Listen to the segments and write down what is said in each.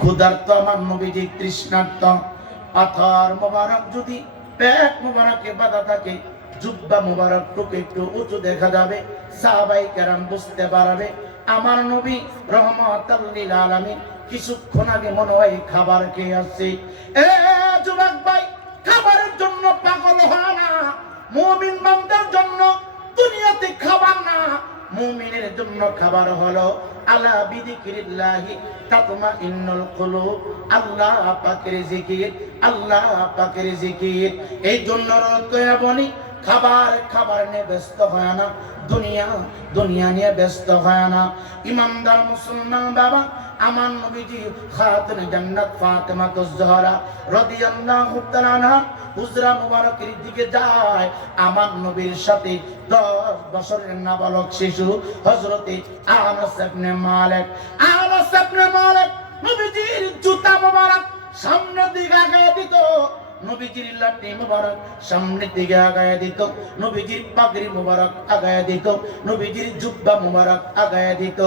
ক্ষুধার্ত আমার নবীজি তৃষ্ণার্ত। পাথর মোবারক যদি পেট মোবারকে বাঁধা থাকে, জুব্বা মোবারক টুকু একটু উঁচু দেখা যাবে, সাহাবাই কেরাম বুঝতে পারবে আমার নবী রহমাতাল লিল আলামিন কিছুক্ষণ আগে মনে হয় খাবার খেয়ে আসছে। এ যুবক ভাই, খাবারের জন্য পাগল হয় না। মুমিন বান্দার জন্য দুনিয়াতে খাবার না, মুমিনের জন্য খাবার হলো আলা বিযিকরিল্লাহি তাতমাইন্নুল কুলুব, আল্লাহ পাকের জিকির, আল্লাহ পাকের জিকির। এই জন্য বলি খাবার খাবার নিয়ে ব্যস্ত হয় না, দুনিয়া দুনিয়া নিয়ে ব্যস্ত হয় না। ইমানদার মুসলমান বাবা, আমার নবীজি খাতুনে জান্নাত ফাতেমাতুজ জোহরা রাদিয়াল্লাহু তাআলা আনহা হুজরা মুবারকের দিকে যায়। আমার নবীর সাথে 10 বছরের নাবালক শিশু হযরতে আনাস ইবনে মালিক, আনাস ইবনে মালিক নবীজির জুতা মুবারক সামনের দিকে আগায় দিত, নবীজির লাঠি মুবারক সামনের দিকে আগায় দিত, নবীজির পাগড়ি মুবারক আগায় দিত, নবীজির জুব্বা মুবারক আগায় দিত।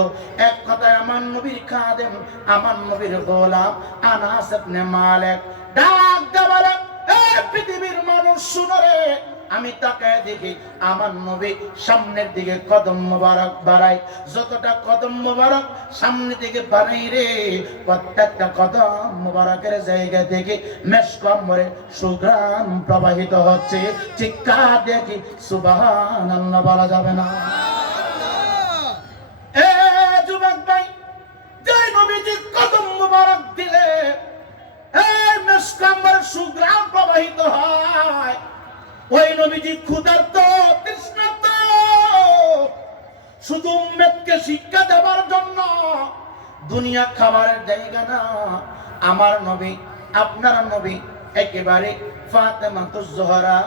এক কথায় আমার নবীর খাদেম, আমার নবীর গোলাম আনাস ইবনে মালিক ডাক দেওয়ালে, এই পৃথিবীর মানুষ শুনো রে, আমি তাকায় দেখি আমার নবী সামনের দিকে কদম মোবারক বাড়াই। যতটা কদম মোবারক সামনের দিকে বাড়াই রে, প্রত্যেকটা কদম মোবারকের জায়গা থেকে মেশকামরে সুঘ্রাণ প্রবাহিত হচ্ছে। চিৎকার দেখি সুবহানাল্লাহ বলা যাবে না? এ যুবক ভাই, যে নবীজি কদম মোবারক দিলে এই মেশকামরে সুঘ্রাণ প্রবাহিত হয়, ওই নবীজি ক্ষুধার্ত তৃষ্ণার্ত, শুধু উম্মতকে শিক্ষা দেওয়ার জন্য। দুনিয়া খাবারের জায়গা না। আমার নবী, আপনার নবী একেবারে ফাতেমাতুজ জোহরা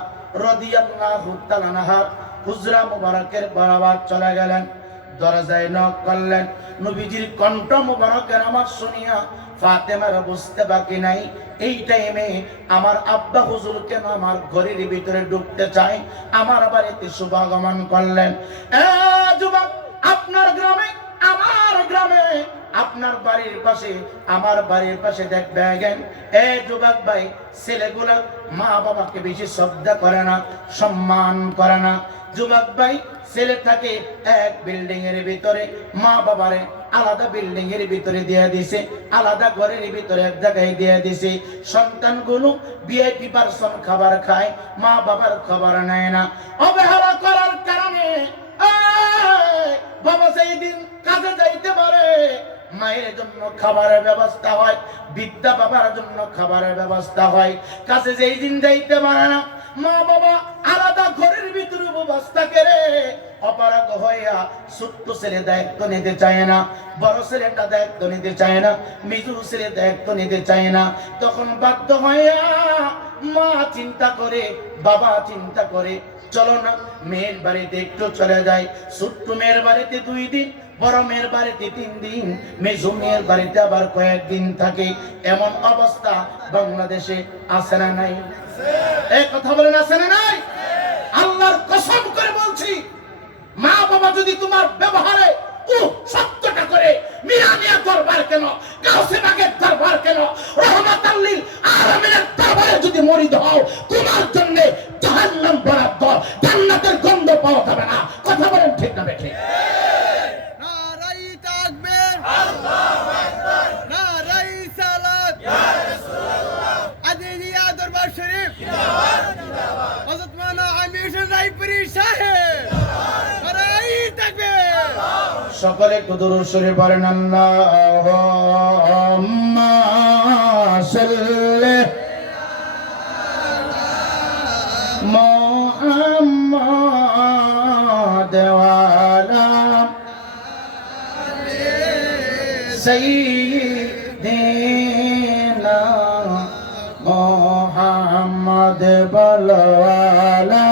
রাদিয়াল্লাহু তাআলা আনহা হুজরা মুবারকের বরাবর চলে গেলেন। দরজায় নক করলেন, নবীজির কণ্ঠ মুবারকের আওয়াজ শুনিয়া ফাতেমার বুঝতে বাকি নাই এই টাইমে আমার আব্বা হুজুর কেন আমার ঘরের ভিতরে ঢুকতে চায়, আমার বাড়িতে শুভাগমন করলেন। এ যুবক, আপনার গ্রামে আমার গ্রামে, আপনার বাড়ির পাশে আমার বাড়ির পাশে দেখবেন এ যুবক ভাই, ছেলেগুলা মা বাবাকে বেশি শ্রদ্ধা করে না, সম্মান করে না। যুবক ভাই, ছেলে থাকে এক বিল্ডিং এর ভিতরে, মা বাবারে আলাদা বিল্ডিং এর ভিতরে দিয়ে দিছে, আলাদা ঘরের ভিতরে এক জায়গায় দিয়ে দিছে। সন্তানগুলো ভিআইপি পারসন খাবার খায়, মা বাবার খাবার নেয় না। অবহেলা করার কারণে বাবা সেই দিন কাজে যাইতে পারে, মায়ের জন্য খাবারের ব্যবস্থা হয়, বিদ্যা বাবার জন্য খাবারের ব্যবস্থা হয়। কাজে যেই দিন যাইতে পারে না, মা বাবা আলাদা ঘরের ভিতরে ব্যবস্থা করে অপারগ হইয়া ছোট্ট ছেলে দায়িত্ব নিতে চায় না, বড় ছেলেটা দায়িত্ব নিতে চায় না, মিজু ছেলে দায়িত্ব নিতে চায় না। তখন বাধ্য হইয়া মা চিন্তা করে, বাবা চিন্তা করে, চলো না মেয়ের বাড়িতে একটু চলে যায়। ছোট্ট মেয়ের বাড়িতে 2 দিন, বড় মেয়ের বাড়িতে 3 দিন, মেজু মেয়ের বাড়িতে আবার কয়েকদিন থাকে। এমন অবস্থা বাংলাদেশে আছে না নাই? এই কথা বলেন, আছে না নাই? আল্লাহর কসম করে বলছি, মা বাবা যদি তোমার ব্যবহারে সত্যটা করে, মিরানিয়া দরবার কেন, গাউসে বাগের দরবার কেন, রহমাতাল লিল আলামিনের দরবারে যদি মরিদ হও, তোমার জন্য জাহান্নাম বরাদ্দ, জান্নাতের গন্ধ পাওয়া যাবে না। কথা বলেন ঠিক না বেঠিক? নারায়ে তাকবীর, আল্লাহু আকবার, নারায়ে সালাত, ইয়া রাসূলুল্লাহ, আদিলিয়া দরবার শরীফ, জিন্দাবাদ জিন্দাবাদ, হযরত মাওলানা আমির হোসেন রায়পুরি সাহেব, নারায়ে তাকবীর। সকলে দুরূদ শরীফ পড়েন। আল্লাহুম্মা সাল্লি মুহাম্মাদ ওয়া আলা সাইয়্যিদিনা মুহাম্মাদ ওয়া আলা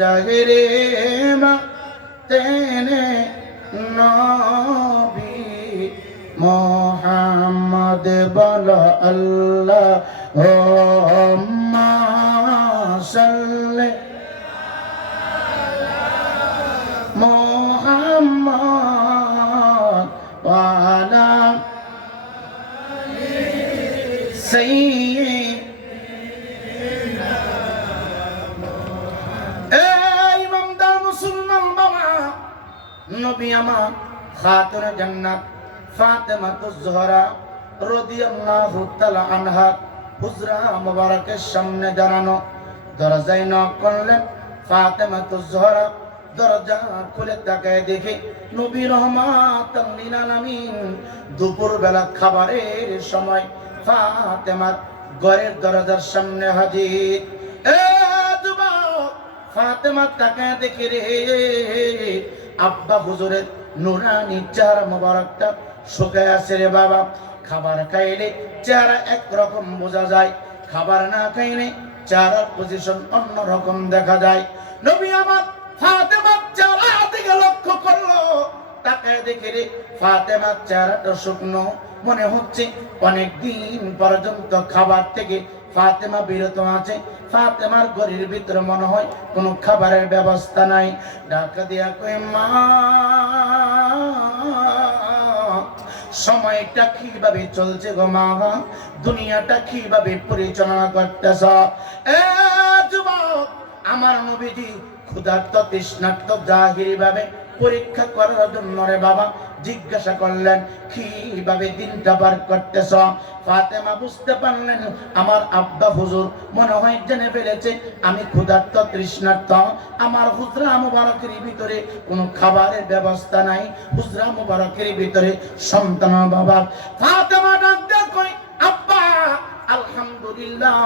জাগরে মা তেনে মোহাম্মদ বলো আল্লাহুম্মা সাল্লি মোহাম্মদ ওয়া আলা সাইয়্যিদিনা এই ইমানদার মুসলমান বাবা, নবী আমার খাতুনে জান্নাত ফাতেমাতুজ জোহরা রাদিয়াল্লাহু তাআলা আনহা হুজরা মুবারকের সামনে দাঁড়ানো, দরজায় নক করলেন। ফাতেমাতুজ জোহরা দরজা খুলে তাকায় দেখে নবী রহমাতুল লিল আলামিন দুপুর বেলা খাবারের সময় ফাতেমার ঘরের দরজার সামনে হাজির। এ যুবক, ফাতেমা তাকায় দেখে রে আব্বা হুজুরের নুরানি চেহারা মোবারকটা শুকায় আছে রে বাবা। খাবার খাইলে চেহারা একরকম বোঝা যায়, খাবার না খাইলে চেহারার পজিশন অন্যরকম দেখা যায়। নবী আমার ফাতেমার চেহারা দিকে লক্ষ্য করলো, তাকায় দেখে রে ফাতেমার চেহারাটা শুকনো, মনে হচ্ছে অনেক দিন পর্যন্ত খাবার থেকে ফাতেমা বিরত আছে। ফাতেমার ঘরের ভিতরে মনে হয় কোনো খাবারের ব্যবস্থা নাই। ডাকা দিয়া কই মা, সময়টা কিভাবে চলছে গো মা, দুনিয়াটা কিভাবে পরিচালনা করতেছ? এ যুবক, আমার নবীজি ক্ষুধার্ত তৃষ্ণার্ত জাহিরি ভাবে পরীক্ষা করার জন্য রে বাবা জিজ্ঞাসা করলেন কিভাবে দিনটা পার করতেছ? ফাতেমা বুঝতে পারলেন আমার আব্বা হুজুর মনে হয় জেনে ফেলেছে আমি ক্ষুধার্ত তৃষ্ণার্ত, আমার হুজরা মুবারকের ভিতরে কোনো খাবারের ব্যবস্থা নাই, হুজরা মুবারকের ভিতরে সন্তান বাবা। ফাতেমা ডাক দেয় কই আব্বা, আলহামদুলিল্লাহ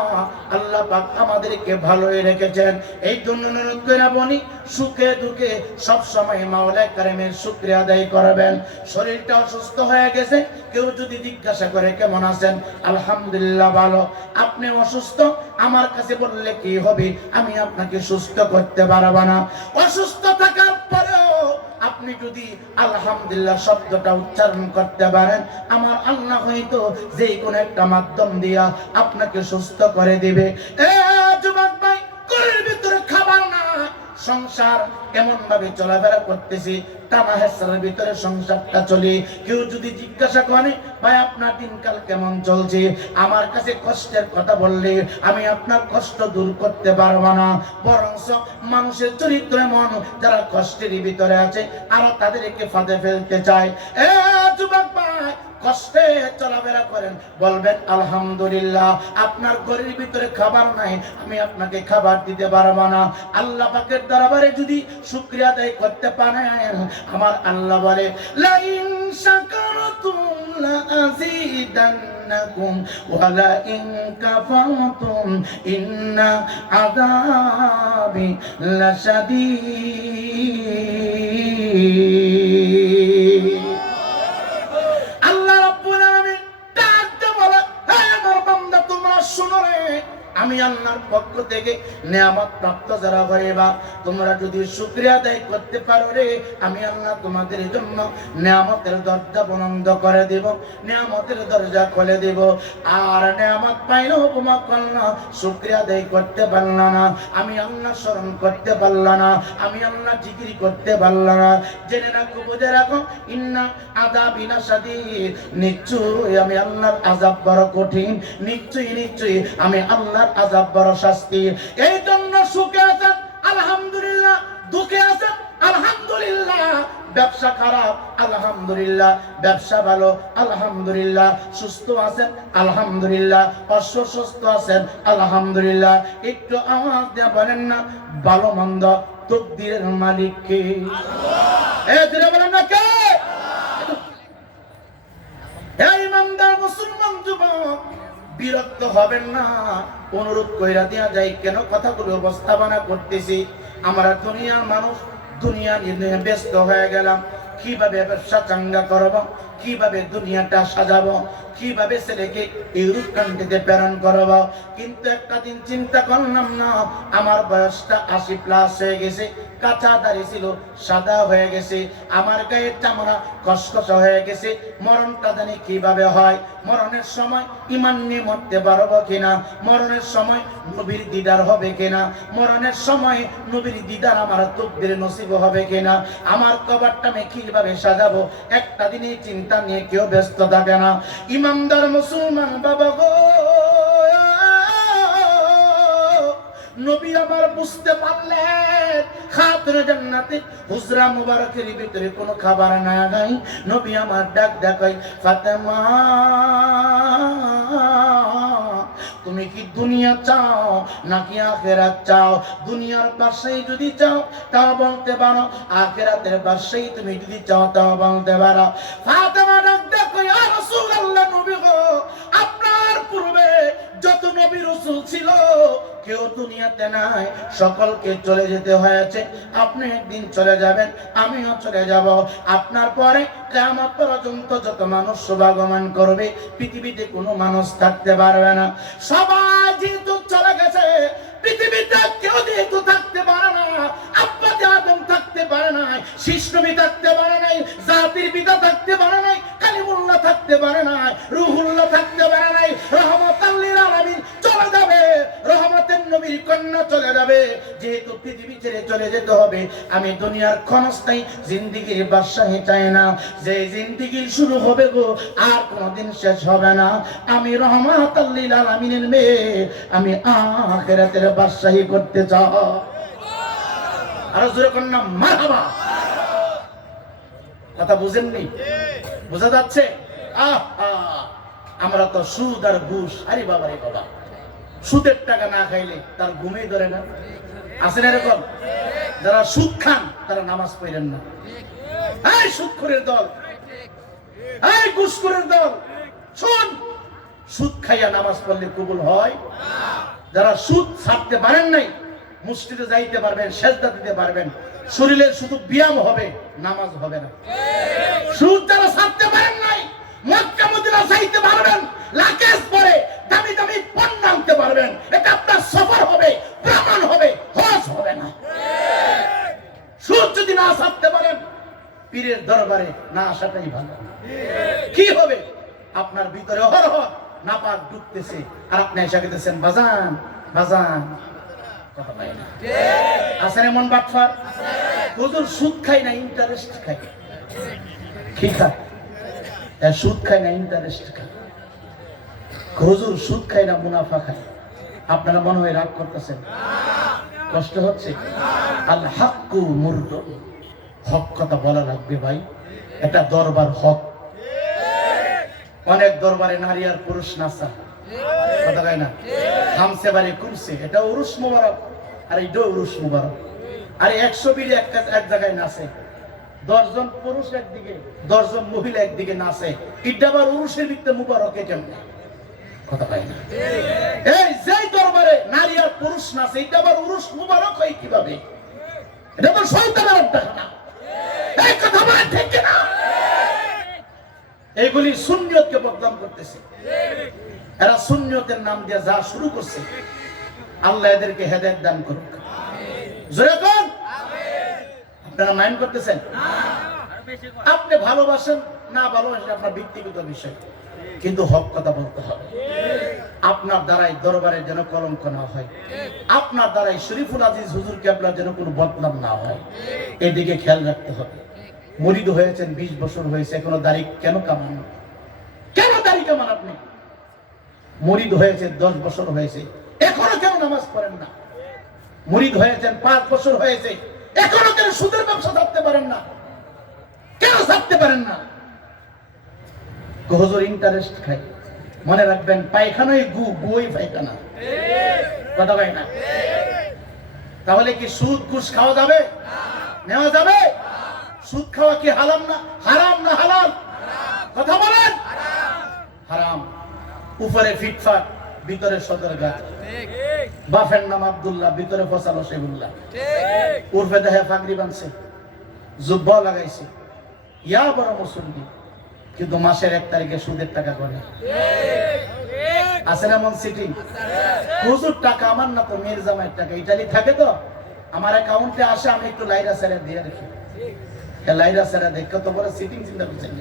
আল্লাহ পাক আমাদেরকে ভালোই রেখেছেন, এই জন্য অনুরোধ করে বলি সুখে দুঃখে সব সময় মাওলা কারিমের শুকরিয়া আদায় করবেন। শরীরটা অসুস্থ হয়ে গেছে, কেউ যদি জিজ্ঞাসা করে কেমন আছেন, আলহামদুলিল্লাহ ভালো। আপনি অসুস্থ, আমার কাছে বললে কি হবে, আমি আপনাকে সুস্থ করতে পারবো না। অসুস্থ থাকার পরেও আপনি যদি আলহামদুলিল্লাহ শব্দটা উচ্চারণ করতে পারেন, আমার আল্লাহ হয়তো যে কোনো একটা মাধ্যম দিয়া আপনাকে সুস্থ করে দিবে। এ যুবক ভাই, ঘরের ভিতরে খাবার না, সংসার এমন ভাবে চলাফেরা করতেছি টানা হেসরার ভিতরে সংসারটা চলে। কেউ যদি জিজ্ঞাসা করে ভাই আপনার দিনকাল কেমন চলছে, আমার কাছে কষ্টের কথা বললে আমি আপনার কষ্ট দূর করতে পারবো না, বরঞ্চ মানুষের চরিত্র এমন যারা কষ্টের ভিতরে আছে আর তাদেরকে ফাঁদে ফেলতে চায়। এ যুবক ভাই, কষ্টে চলাফেরা করেন, বলবেন আলহামদুলিল্লাহ। আপনার ঘরের ভিতরে খাবার নাই, আমি আপনাকে খাবার দিতে পারবো না। আল্লাহ পাকের দরবারে যদি শুকরিয়া আদায় করতে পারেন, আমার আল্লাহ বলে লা ইন শাকারতুম লা আযীদান্নাকুম ওয়া লা ইন কাফারতুম ইন্না আযাবি লাশাদীদ। আমি আল্লাহর পক্ষ থেকে নিয়ামত প্রাপ্ত যারা হইবা, তোমরা যদি শুকরিয়া আদায় করতে পারো রে, আমি আল্লাহ তোমাদের জন্য নিয়ামতের দরজা বন্ধ করে দেব, নিয়ামতের দরজা খুলে দেব। আর নিয়ামত পাইলেও উপমা করলা, শুকরিয়া আদায় করতে পারলা না, আমি আল্লাহ স্মরণ করতে পারলা না, আমি আল্লাহ জিকির করতে পারলা না, জেনে রাখো, বুঝে রাখো, ইন্না আযাবি লাশাদীদ, নিশ্চয়ই আমি আল্লাহর আযাব বড় কঠিন, নিশ্চয়ই আমি আল্লাহর আযাব বড় শাস্তি। এই জন্য সুখে আছেন আলহামদুলিল্লাহ, দুঃখে আছেন আলহামদুলিল্লাহ, ব্যবসা খারাপ আলহামদুলিল্লাহ, ব্যবসা ভালো আলহামদুলিল্লাহ, সুস্থ আছেন আলহামদুলিল্লাহ, অসুস্থ আছেন আলহামদুলিল্লাহ। একটু আওয়াজ দিয়ে বলেন না ভালো মন্দ তকদিরের মালিক কে? আল্লাহ। এই দিলে বলেন না কে? এই ইমানদার মুসলমান যুবক, বিরক্ত হবেন না, অনুরোধ কইরা দেয়া যায় কেন কথাগুলো উপস্থাপনা করতেছি। আমরা দুনিয়ার মানুষ, দুনিয়া নিয়ে ব্যস্ত হয়ে গেলাম, কিভাবে ব্যবসা চাঙ্গা করব, কিভাবে দুনিয়াটা সাজাবো, কিভাবে ছেলেকে ইউরোপ কান্ট্রিতে প্রেরণ করব। কিন্তু একটা দিন চিন্তা করলাম না, আমার বয়সটা 80+ হয়ে গেছে, কাঁচা দাড়ি ছিল সাদা হয়ে গেছে, আমার গায়ের চামড়া কসকসা হয়ে গেছে, মরণটা জানি কিভাবে হয়, মরণের সময় ঈমান নিয়ে মরতে পারবো কিনা, মরণের সময় নবীর দিদার হবে কিনা, মরণের সময় নবীর দিদার আমার তকদিরে নসিব হবে কিনা, আমার কবরটা আমি কিভাবে সাজাবো, একটা দিনই চিন্তা নিয়ে কেউ ব্যস্ত থাকে না। ইমানদার মুসলমান বাবা গো, নবী আমার বুঝতে পারলেন খাতুনে জান্নাতে হুজরা মুবারকের ভিতরে কোনো খাবার নাই। নবী আমার ডাক দেখাই, ফাতেমা তুমি কি দুনিয়া চাও নাকি আখিরাত চাও? দুনিয়ার বাদশাহী যদি চাও তাও বলতে পারো, আখিরাতের বাদশাহী তুমি যদি চাও তাও বলতে পারো। ফাতেমা ডাক দেখো, ইয়া রাসূলুল্লাহ, নবী গো, আপনার পূর্বে যত নবী রাসূল ছিল কেউ দুনিয়াতে নাই, সকলকে চলে যেতে হয়েছে, আপনি একদিন চলে যাবেন, আমিও চলে যাব, আপনার পরে কিয়ামত পর্যন্ত যত মানুষ শুভাগমন করবে পৃথিবীতে কোনো মানুষ থাকতে পারবে না। সবাই যেহেতু চলে গেছে, পৃথিবীতে কেউ যেহেতু থাকতে পারে না, আব্বা আদম থাকতে পারে নাই, শীষ নবী থাকতে পারে নাই, জাতির পিতা থাকতে পারে নাই, কালিমুল্লাহ থাকতে পারে নাই, রুহুল্লাহ থাকতে পারে নাই, রহমতাল লিল আলামিন চলে যাবে, রহমতের নবীর কন্যা চলে যাবে। যেহেতু পৃথিবী ছেড়ে চলে যেতে হবে, আমি দুনিয়ার ক্ষণস্থায়ী জিন্দেগির বাদশাহী চাই না, যে জিন্দেগি শুরু হবে গো আর কোনোদিন শেষ হবে না। আমি রহমতাল লিল আলামিনের মেয়ে, আমি আখিরাতের বাদশাহী করতে চাই। আর জোরে কন্যা মারহাবা। কথা বুঝেননি? বোঝা যাচ্ছে? আমরা তো সুদ আর ঘুষ, আরে বাবা রে বাবা, সুদের টাকা না খাইলে তার ঘুমেই ধরে না, আছে না এরকম? যারা সুদ খান তারা নামাজ পড়েন না। এই সুদখোরের দল, এই ঘুষখোরের দল, শুন, সুদ খাইয়া নামাজ পড়লে কবুল হয়? যারা সুদ ছাড়তে পারেন নাই, মসজিদে যাইতে পারবেন, সেজদা দিতে পারবেন, শরীরের শুধু ব্যায়াম হবে, নামাজ হবে না। সুদ যারা ছাড়তে পারেন নাই, মক্কা মদিনা যাইতে পারবেন, লাকেশ পরে দামি দামি পণ্য আনতে পারবেন, এটা আপনার সফর হবে, প্রমাণ হবে, হজ হবে না। সুদ যদি না ছাড়তে পারেন, পীরের দরবারে না আসাটাই ভালো। কি হবে? আপনার ভিতরে অহরহ নাপাক ঢুকতেছে, আর আপনি এসে গেছেন বাজান বাজান, কথা পাই না। আছেন এমন বাটফার? হুজুর সুদ খাই না, ইন্টারেস্ট খাই। কি খায়? সুদ খায় না, ইন্টারেস্ট খায়। হুজুর সুদ খায় না, মুনাফা খায়। আপনারা মনে হয় রাগ করতেছেন, কষ্ট হচ্ছে? আল হাক্কু মুরদুন, হক কথা বলা লাগবে ভাই, এটা দরবার হক। অনেক দরবারে নারী আর পুরুষ নাচা, কথা কয় না? হামসে বাড়ি কুমছে, এটা উরুস মুবারক, আর এটা উরুস মুবারক। আর 100 বিড়ি এক জায়গায় নাচে, 10 জন পুরুষ একদিকে, 10 জন মহিলা একদিকে নাচে, এটা আবার উরুসের ভিতরে মুবারকে কেমনে? কথা পাই না। এই যে দরবারে নারী আর পুরুষ নাচে, এটা আবার উরুস মুবারক হয় কিভাবে? এটা তো শয়তানের অভ্যাস। এই কথা বলেন ঠিক কিনা? এইগুলি সুন্নিয়তকে বদনাম করতেছে। এরা সুন্নিয়তের নাম দিয়ে যা শুরু করছে, আল্লাহ এদেরকে হেদায়েত দান করুক। জোরে কোন? আপনারা মাইন্ড করতেছেন? আপনি ভালোবাসেন না ভালোবাসেন আপনার ব্যক্তিগত বিষয়, কিন্তু হক কথা বলতে হবে। আপনার দ্বারাই দরবারের যেন কলঙ্ক না হয়, আপনার দ্বারাই শরীফুল আজিজ হুজুর কেবলার যেন কোনো বদনাম না হয়, এদিকে খেয়াল রাখতে হবে। মুরিদ হয়েছেন 20 বছর হয়েছে, এখনো দাড়ি কেন কামান? কেন দাড়ি কামান আপনি? মুরিদ হয়েছে 10 বছর হয়েছে, এখনো কেন নামাজ পড়েন না? মুরিদ হয়েছেন 5 বছর হয়েছে, এখনো কেন সুদের ব্যবসা ছাড়তে পারেন না? কেন ছাড়তে পারেন না? হুজুর ইন্টারেস্ট খাই। মনে রাখবেন, পায়খানায় গুই পায়খানা, কথা বলে না? তাহলে কি সুদ ঘুষ খাওয়া যাবে? নেওয়া যাবে? সুদ খাওয়া কি হারাম না হারাম না হালাল? কথা বলেন। হারাম। উপরে ফিটফাট, ভিতরে সদরঘাট। বাপের নাম আব্দুল্লাহ, ভিতরে ফসালো শেখুল্লাহ। উর্ফে দেহে ফাগরি বানছে, জুব্বা লাগাইছে, ইয়া বড় মুসল্লি, কিন্তু মাসের 1 তারিখে সুদের টাকা করে আছে না এমন সিটিং? হুজুর টাকা আমার না তো মেয়ের জামাইয়ের টাকা, ইটালি থাকে তো আমার অ্যাকাউন্টে আসে, আমি একটু লাইরা সেরা দিয়ে রাখি। লাইরা সেরা দেখে তো বড় সিটিং চিন্তা করছেন।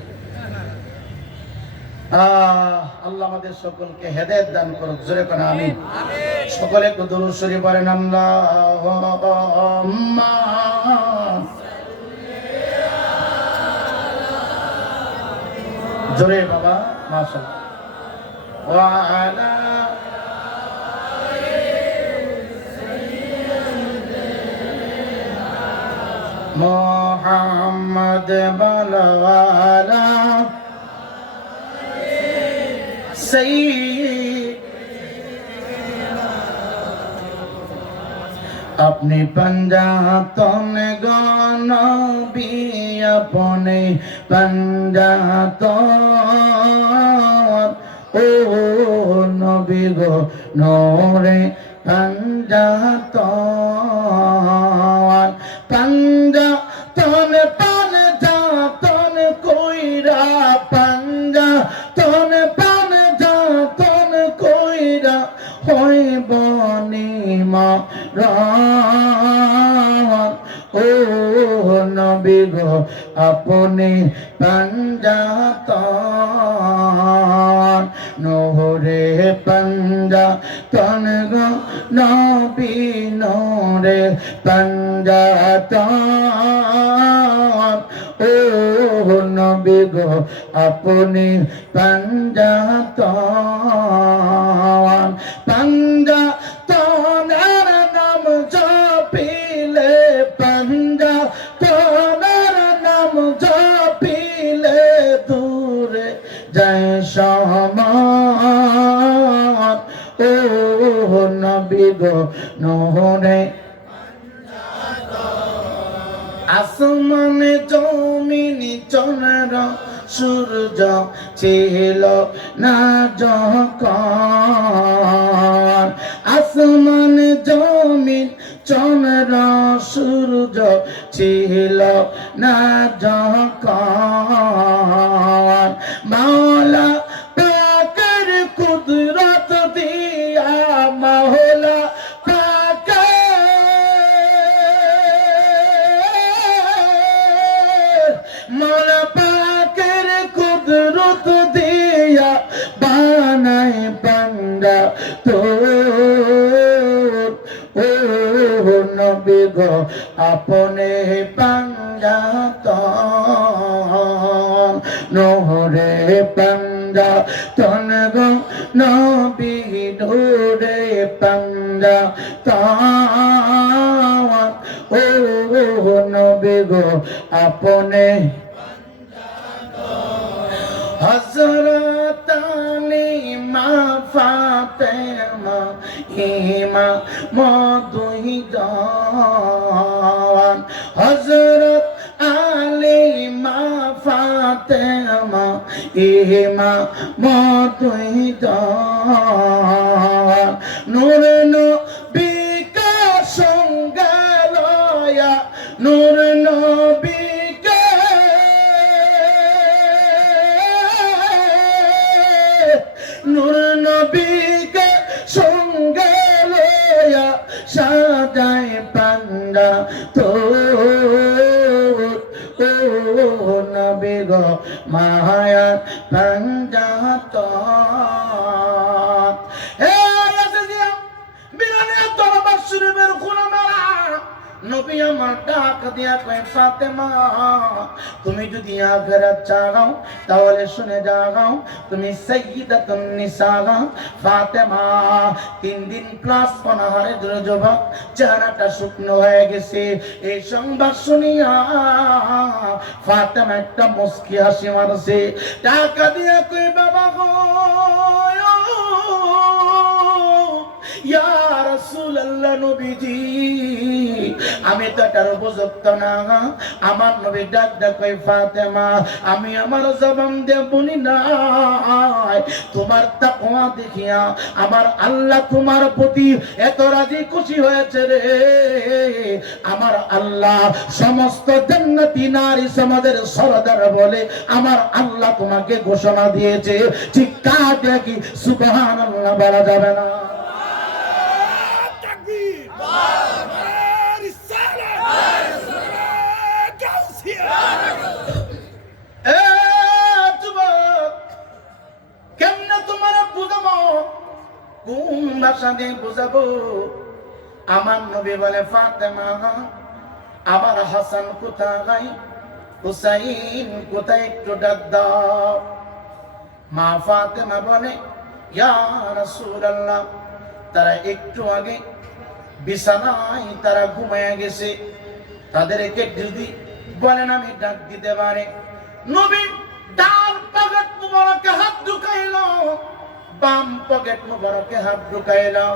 আল্লাহ আমাদের সকলকে হেদায়েত দান করুক, জোরে করে আমিন। সকলে একটু দুরূদ শরীফ পড়েন। আল্লাহুম্মা জোরে বাবা, মাশাআল্লাহ। ওয়া আলা মুহাম্মদ বালা अपने पंजातन गनबी अपने पंजातन ओ नबी गो नोरे पंजातन पंजातन पंजातन कोईरा पंजातन पंजातन कोईरा होई बनी मा ओ नबी गो अपने पंजातन नोरे पंजातन गो नबी नोरे पंजातन ओ नबी गो अपने पंजातन पंजातনের নাম জপিলে पंजातনের নাম জপিলে দূরে যায় সমান ও নবী গো নহরে আসমানে জমিনি চন্দ্র সূর্য ছিল না যখন আসমানে জমিন চন্দ্র সূর্য ছিল না যখন মাওলা পাকের কুদরত দিয়া মাওলা মাওলা পাকের কুদরত দিয়া বানাই বান্দা তো ও নবী গো আপনে पंजातन নহরে पंजातन গো নবী নূরে पंजातन ও নবী গো আপনে হযরত আলী মা ফাতেমা ইমাম দুই জান হযরত আলী মা ফাতেমা ইমাম দুই জান নূর নবী কা সঙ্গে লয়া নূর নবী নূর নবীকে সঙ্গে লয়া সাজায় পান্ডা তো ও নবী গো মায়া पंजातन হে রাসূলিয়া বিরানে দরবার শরীফের গোলামেরা নবী আমার ডাক দিয়া কয় ফাতেমা তুমি যদি আখিরাত চাও তাহলে শুনে যাও তুমি সাইয়্যিদাতুন নিসা ফাতেমা 3 দিন ক্লাস পনাহারে দুর্জবা চেহারাটা শুকনো হয়ে গেছে এই সংবাদ শুনিয়া ফাতেমা একটা মুস্কি হাসি মারছে ডাক দিয়া কয় বাবা গো ইয়া রাসূলুল্লাহ নবীজি আমি তো এটার উপযুক্ত না। আমার নবী ডাক ডাক কই ফাতেমা, আমি আমার জবান দিয়ে বলি না, তোমার তাকওয়া দেখিয়া আমার আল্লাহ তোমার প্রতি এত রাজি খুশি হয়েছে রে। আমার আল্লাহ সমস্ত জান্নাতি নারী সমাজের সরদার বলে আমার আল্লাহ তোমাকে ঘোষণা দিয়েছে। চিৎকার দিয়ে কি সুবহানাল্লাহ বলা যাবে না? কেমনে তোমার বুঝাবো, কোন ভাষা দিয়ে বুঝাবো? আমার নবী বলে ফাতেমা, আমার হাসান কোথায়, হুসাইন কোথায়, একটু ডাক দাও। মা ফাতেমা বলে ইয়া রাসূলুল্লাহ, তারা একটু আগে বিছানায় তারা ঘুমায়া গেছে, তাদেরকে যদি বলেন আমি ডাক দিতে পারে। নবী ডান পকেট মুবারকে হাত ঢুকাইলো, বাম পকেট মুবারকে হাত ঢুকাইলো।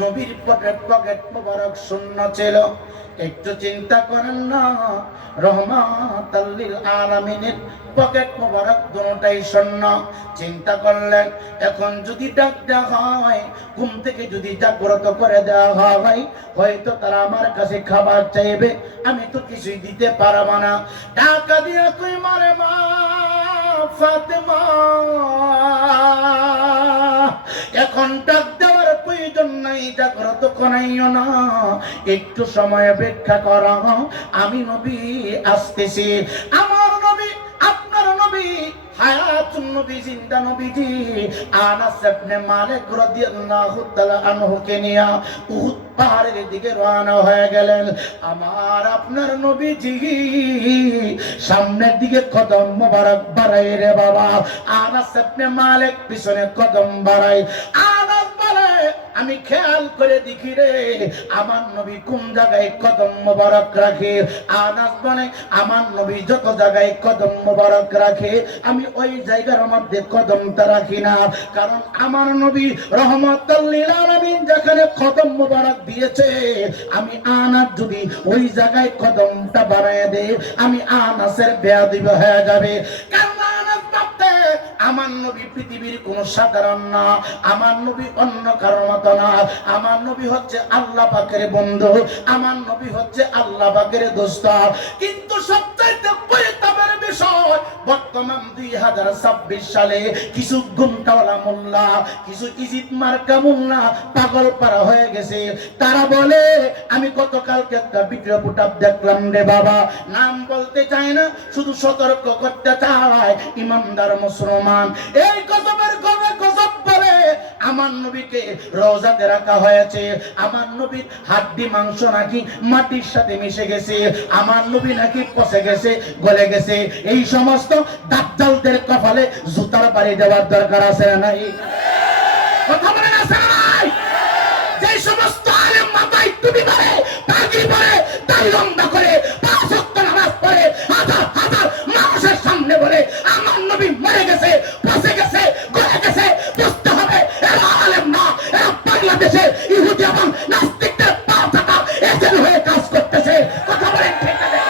নবীর পকেট মুবারক শূন্য ছিল। একটু চিন্তা করেন না, রহমাতাল লিল আলামিনের পকেট মুবারক দুটোটাই শূন্য। চিন্তা করলেন এখন যদি ডাক দেওয়া হয়, ঘুম থেকে যদি জাগ্রত করে দেওয়া হয়, হয়তো তারা আমার কাছে খাবার চাইবে, আমি তো কিছুই দিতে পারব না। টাকা দিয়ে কই মারে মা ফাতেমা, এখন ডাক দেওয়ার প্রয়োজন নাই, জাগ্রত করাইও না, একটু সময় অপেক্ষা করো, আমি নবী আসতেছি। আমার নবী, আপনার নবী, হায়াতুন নবী, জিন্দা নবীজি আনাস ইবনে মালিক রাদিয়াল্লাহু তাআলা আনহুকে নিয়া উহুদ পাহাড়ের দিকে রওনা হয়ে গেলেন। আমার আপনার নবীজি সামনের দিকে কদম মোবারক বাড়াই রে বাবা। আনাস ইবনে মালিক পিছনে কদম বাড়াই। আনাস বলে আমি খেয়াল করে দেখি রে আমার নবী কোন জায়গায় কদম মোবারক রাখে। আনাস বলে আমার নবী যত জায়গায় কদম মোবারক রাখে আমি ওই জায়গার মধ্যে কদমটা রাখি না, কারণ আমার নবী রহমাতুল লিল আলামিন যেখানে কদম মোবারক দিয়েছে, আমি আনাস যদি ওই জায়গায় কদমটা বাড়ায় দেই, আমি আনাসের বেয়াদবি হয়ে যাবে। কারণ আনাস ভাবতে আমার নবী পৃথিবীর কোন সাধারণ না, আমার নবী অন্য কারোর মতো না, আমার নবী হচ্ছে আল্লাহ পাকের বন্ধু, আমার নবী হচ্ছে আল্লাহ পাকের দোস্ত। কিন্তু সবচাইতে পরিতাপের বিষয় বর্তমান 2026 সালে কিছু গুন্টাওয়ালা মোল্লা, কিছু ইজিত মার্কা মোল্লা পাগল পারা হয়ে গেছে। তারা বলে আমি গতকালকে একটা ভিডিও ফুটাপ দেখলাম রে বাবা, নাম বলতে চায় না, শুধু সতর্ক করতে চায় ইমানদার মুসলমান। এই গজবের গজব বলে আমার নবীকে রওজাতে রাখা হয়েছে, আমার নবীর হাড্ডি মাংস নাকি মাটির সাথে মিশে গেছে, আমার নবী নাকি পচে গেছে, গলে গেছে। এই সমস্ত দাজ্জালদের কপালে জুতার বাড়ি দেওয়ার দরকার আছে না নাই? কথা বলেন আছে না নাই? যে সমস্ত আলেম মাথায় টুপি পরে, পাগড়ি পরে, দাড়ি লম্বা করে, 5 ওয়াক্ত নামাজ পড়ে, হাজার হাজার মানুষের সামনে বলে আমার নবী মরে গেছে, পচে গেছে, গলে গেছে, বুঝতে হবে এরা আলেম না, এরা বাংলাদেশের ইহুদি এবং নাস্তিকদের পা থাকা এজেন্ট হয়ে কাজ করতেছে। কথা বলেন ঠিক আছে?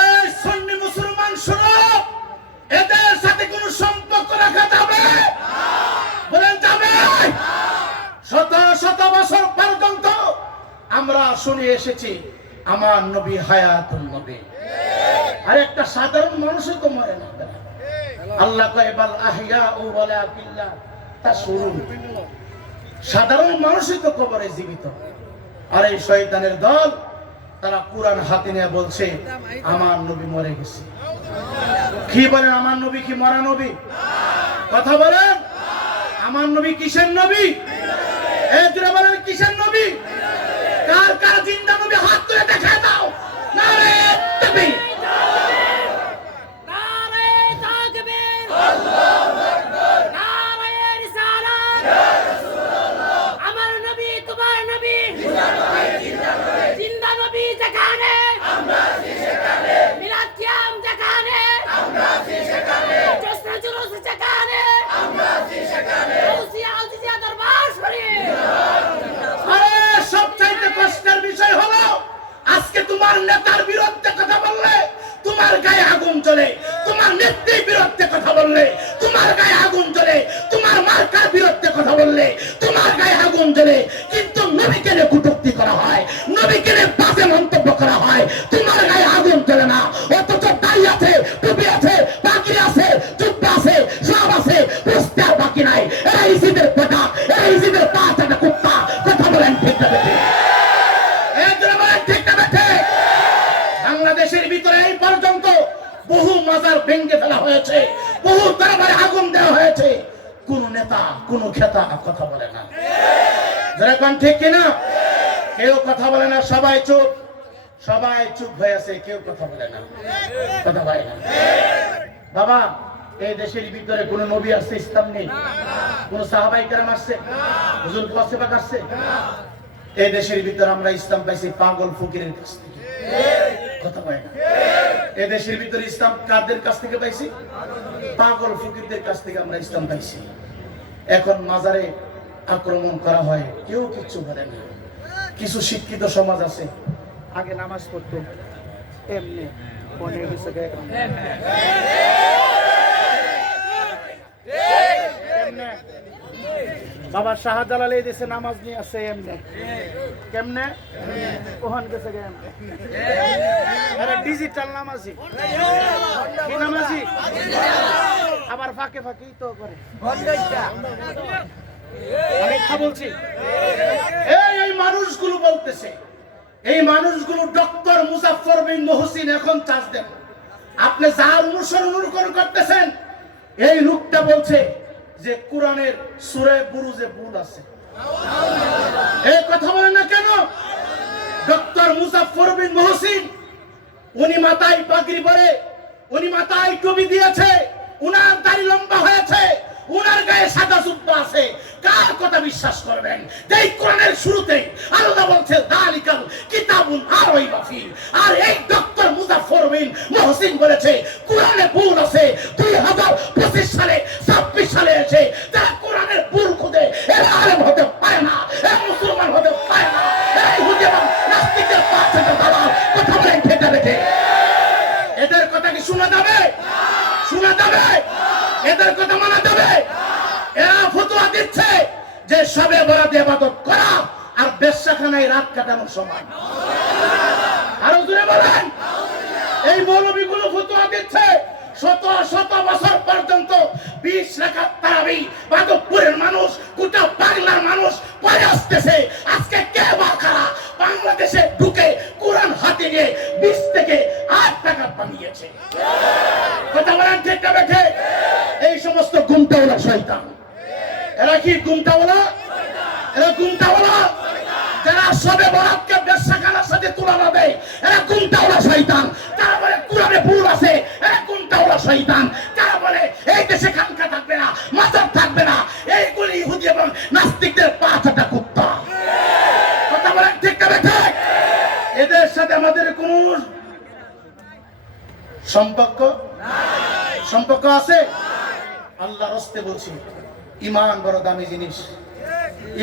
এই সুন্নি মুসলমান শোনো, এদের সাথে কোনো সম্পর্ক রাখা যাবে? বলেন যাবে? শত শত বছর পর্যন্ত আমরা শুনে এসেছি আমার নবী হায়াতুন নবী, আর একটা সাধারণ মানুষই তো মরে না। আল্লাহ কয় বাল আহইয়াউ ওয়ালাকিন লা তাশউরুন, সাধারণ মানুষই তো কবরে জীবিত। আর এই শয়তানের দল তারা কোরআন হাতে নিয়ে বলছে আমার নবী মরে গেছে। কি বলেন আমার নবী কি মরা নবী? কথা বলেন আমার নবী কিসের নবী? এই জোরে বলেন কিসের নবী? কার কার জিন্দা নবী হাত তুলে দেখায় দাও। নারে তাকবীর, নারে তাকবীর, আল্লাহু আকবার, নারে রিসালাত, ইয়া রাসূলুল্লাহ। আমার নবী তোমার নবী, জিন্দা নবী যেখানে আমরা আছি সেখানে, মিলাদ কিয়াম যেখানে আমরা আছি সেখানে, জশ্ন জুলুস নেতার বিরুদ্ধে কথা বললে তোমার গায়ে আগুন জ্বলে, তোমার নেত্রীর বিরুদ্ধে কথা বললে তোমার গায়ে আগুন জ্বলে, তোমার মার্কার বিরুদ্ধে কথা বললে তোমার গায়ে আগুন জ্বলে। কিন্তু নবীকে নিয়ে কটূক্তি করা হয়, নবীকে নিয়ে বাজে মন্তব্য করা হয়, তোমার গায়ে আগুন জ্বলে না। অথচ দাড়ি আছে, টুপি আছে, পাগড়ি আছে, জুব্বা আছে, সব আছে, বুঝতে আর বাকি নাই। এরা ইসিদের পেটা, এরা ইসিদের পাঁচ একটা কুত্তা। কথা বলেন ঠিক না বেঠে? ঠিক না বেঠে? বাংলাদেশের ভিতরে এই পর্যন্ত বহু মাজার ভেঙে ফেলা হয়েছে, বহু দরবারে আগুন দেওয়া হয়েছে, কোন নেতা কোন খেতা কথা বলে না। যারা কোন ঠিক কিনা? কেউ কথা বলে না, সবাই চুপ, সবাই চুপ হয়ে আছে, কেউ কথা বলে না, কথা বলে না। বাবা, এই দেশের ভিতরে কোন নবী আসছে ইসলাম নেই, কোন সাহাবায়ে কেরাম আসছে, হুজুর পাশে পাক আসছে। এই দেশের ভিতরে আমরা ইসলাম পাইছি পাগল ফকিরের কাছ থেকে, কথা বলে না। এই দেশের ভিতরে ইসলাম কাদের কাছ থেকে পাইছি? পাগল ফকিরদের কাছ থেকে আমরা ইসলাম পাইছি। এখন মাজারে আক্রমণ করা হয়, কেউ কিচ্ছু বলে না। কিছু শিক্ষিত সমাজ আছে, আগে নামাজ পড়তো এমনি মনে গেছে বাবা শাহজালাল এই দেশে নামাজ নিয়ে আসে এমনি কেমনে ওখান গেছে ডিজিটাল নামাজি, কি নামাজি আবার ফাঁকে ফাঁকেই তো করে। আমি কথা বলছি, এই মানুষগুলো বলতেছে, এই মানুষগুলো ডক্টর মুজাফফর বিন মুহসিন এখন চাষ দেন। আপনি যার অনুসরণ করতেছেন, এই লোকটা বলছে যে কোরআনের সূরা বুরুজে ভুল আছে। এই কথা বলেন না কেন? ডক্টর মুজাফফর বিন মুহসিন উনি মাথায় পাগড়ি পরে, উনি মাথায় টুপি দিয়েছে, উনার দাড়ি লম্বা হয়েছে, উনার গায়ে সাদা জুব্বা আছে। কার কথা বিশ্বাস করবেন? এই কোরআনের শুরুতে আল্লাহ বলছে যালিকাল কিতাবুন লা রাইবা ফীহি, আর এই ডক্টর মুজাফফর বিন মুহসিন বলেছে কোরআনে ভুল আছে। 2025 সালে 26 সালে এসে তারা কোরআনের ভুল খুদে এরা আলেম হতে পারে না, এরা মুসলমান হতে পারে না। এই হুজুর এবং নাস্তিকের পাশে দালাল, কথা বলেন ঠিক না বেঠিক? এদের কথা কি শোনা যাবে? শোনা যাবে? এদের কথা মানা যাবে? এরা ফতোয়া দিচ্ছে যে সবে বরাতে ইবাদত করা আর বেশ্যাখানায় রাত কাটানো সমান। আরো জোরে বলেন। এই মৌলবীগুলো ফতোয়া দিচ্ছে শত শত বছর পর্যন্ত 20 রাকাত তারাবি মাধবপুরের মানুষ, গোটা বাংলার মানুষ পড়ে আসতেছে। আজকে কে বা কারা বাংলাদেশে ঢুকে কোরআন হাতে নিয়ে 20 থেকে 8 টাকা বানিয়েছে? কথা বলেন ঠিক না বেঠিক? এই সমস্ত গুমটাওয়ালা শয়তান। এরা কি গুমটাওয়ালা? এরা গুমটাওয়ালা। যারা সবে বরাতকে বেশ্যাখানার সাথে তুলনা দেয়, এরা গুমটাওয়ালা শয়তান। তারা বলে কোরআনে ভুল আছে, এরা গুমটাওয়ালা শয়তান। তারা বলে এই দেশে খানকা থাকবে না, মাজার থাকবে না, এইগুলি ইহুদি এবং নাস্তিকদের পাঁচটা কুত্তা। কথা বলেন ঠিক না বেঠিক? এদের সাথে আমাদের কোন সম্পর্ক নাই। সম্পর্ক আছে? আল্লাহর রাস্তে বলছি, ঈমান বড় দামি জিনিস।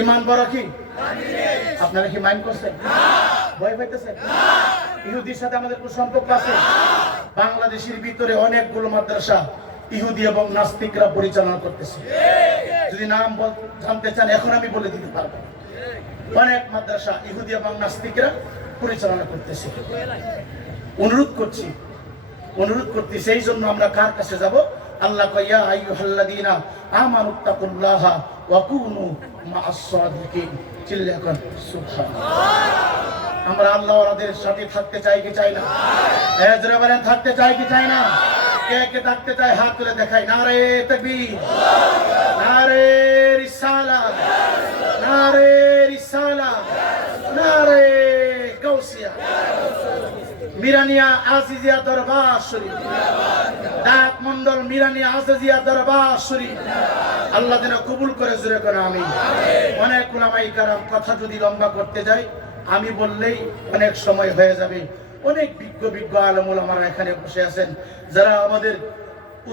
ঈমান বড় কি দামি জিনিস। আপনারা কি মাইন্ড করছেন? না। ভয় পাইতেছেন? না। ইহুদির সাথে আমাদের কোন সম্পর্ক আছে? বাংলাদেশের ভিতরে অনেকগুলো মাদ্রাসা ইহুদি এবং নাস্তিকরা পরিচালনা করতেছে। যদি নাম জানতে চান এখন আমি বলে দিতে পারবো। অনেক মাদ্রাসা ইহুদি এবং নাস্তিকরা পরিচালনা করতেছে। অনুরোধ করছি সেই জন্য আমরা কার কাছে যাব? আল্লাহ কয় ইয়া আইয়ুহাল্লাযীনা আমানুত্তাকুল্লাহা ওয়া কুনু মা'আস সাদিকিন। চিল্লা কর সুবহানাল্লাহ। আমরা আল্লাহর সাথে থাকতে চাই কি চাই না? জোরে বলেন থাকতে চাই কি চাই না? কে কে থাকতে চায় হাত তুলে দেখাই। নারে তাকবীর, নারে রিসালাত, নারে রিসালাত, নারে গাউসিয়া। মিরানিয়া আজিজিয়া দরবার শরীফ, ডাক মন্ডল মিরানিয়া আজিজিয়া দরবার শরীফ আল্লাহ যেন কবুল করে। জোরে করে আমিন। অনেক উলামায়ে কেরাম কথা যদি লম্বা করতে যাই, আমি বললেই অনেক সময় হয়ে যাবে। অনেক বিজ্ঞ আলেম ওলামারা এখানে বসে আছেন, যারা আমাদের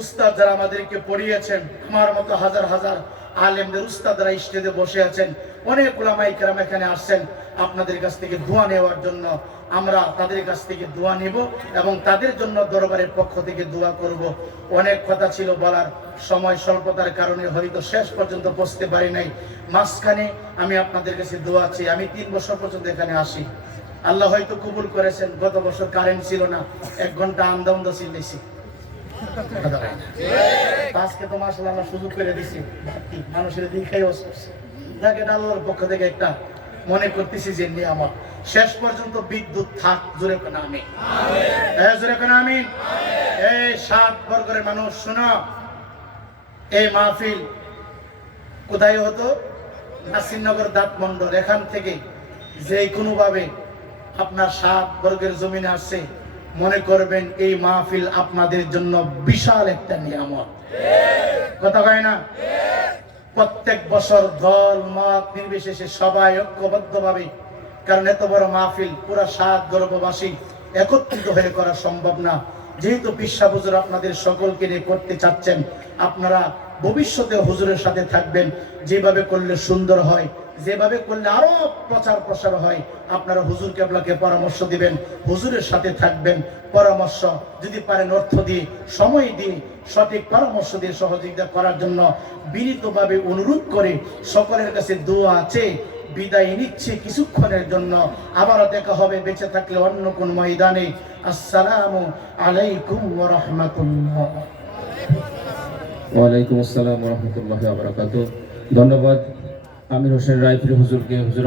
উস্তাদ, যারা আমাদেরকে পড়িয়েছেন। আমার মতো হাজার হাজার আলেমদের উস্তাদরা স্টেজে বসে আছেন। অনেক উলামায়ে কেরাম এখানে আসছেন আপনাদের কাছ থেকে দোয়া নেওয়ার জন্য। আমরা তাদের কাছ থেকে দোয়া নেব এবং তাদের জন্য দরবারের পক্ষ থেকে দোয়া করব। অনেক কথা ছিল বলার, সময় স্বল্পতার কারণে হয়তো শেষ পর্যন্ত পৌঁছতে পারি নাই। মাঝখানে আমি আপনাদের কাছে দোয়া চাই। আমি 3 বছর পর্যন্ত এখানে আসি, আল্লাহ হয়তো কবুল করেছেন। গত বছর কারেন্ট ছিল না, 1 ঘন্টা আন্দা চিল্লেছি। আজকে তো মাশাআল্লাহ আল্লাহ সুযোগ করে দিছি, মানুষের দিকেই করছে। যাকে আল্লাহর পক্ষ থেকে একটা মনে করতেছি যে নিয়ামত। শেষ পর্যন্ত বিদ্যুৎ থাক, জোরে কোন আমিন, জোরে কোন আমিন। এই 7 বর্গের মানুষ শোনো, এই মাহফিল কোথায় হতো? নাসিরনগর দাঁতমন্ডল। এখান থেকে যে কোনো ভাবে আপনার 7 বর্গের জমিনে আসছে, মনে করবেন এই মাহফিল আপনাদের জন্য বিশাল একটা নিয়ামত। কথা কয় না? প্রত্যেক বছর দল মত নির্বিশেষে সবাই ঐক্যবদ্ধভাবে, কারণ এত বড় মাহফিল পুরা 7 গর্ভবাসী একত্রিত হয়ে করা সম্ভব না। যেহেতু পিসা হুজুর আপনাদের সকলকে নিয়ে করতে চাচ্ছেন, আপনারা ভবিষ্যতে হুজুরের সাথে থাকবেন। যেভাবে করলে সুন্দর হয়, যেভাবে করলে আরো প্রচার প্রসার হয়, আপনারা হুজুর কেবলাকে পরামর্শ দিবেন, হুজুরের সাথে থাকবেন। পরামর্শ যদি পারেন অর্থ দিয়ে, সময় দিয়ে, সঠিক পরামর্শ দিয়ে সহযোগিতা করার জন্য বিনীতভাবে অনুরোধ করে সকলের কাছে দোয়া আছে। বিদায় নিচ্ছি কিছুক্ষণের জন্য, আবারও দেখা হবে বেঁচে থাকলে অন্য কোন ময়দানে। আসসালামু আলাইকুম ওয়া রাহমাতুল্লাহ। ওয়ালাইকুম আসসালাম ওয়া রাহমাতুল্লাহি ওয়া বারাকাতুহু। ধন্যবাদ আমির হোসেন রায়পুরি হুজুরকে। হুজুর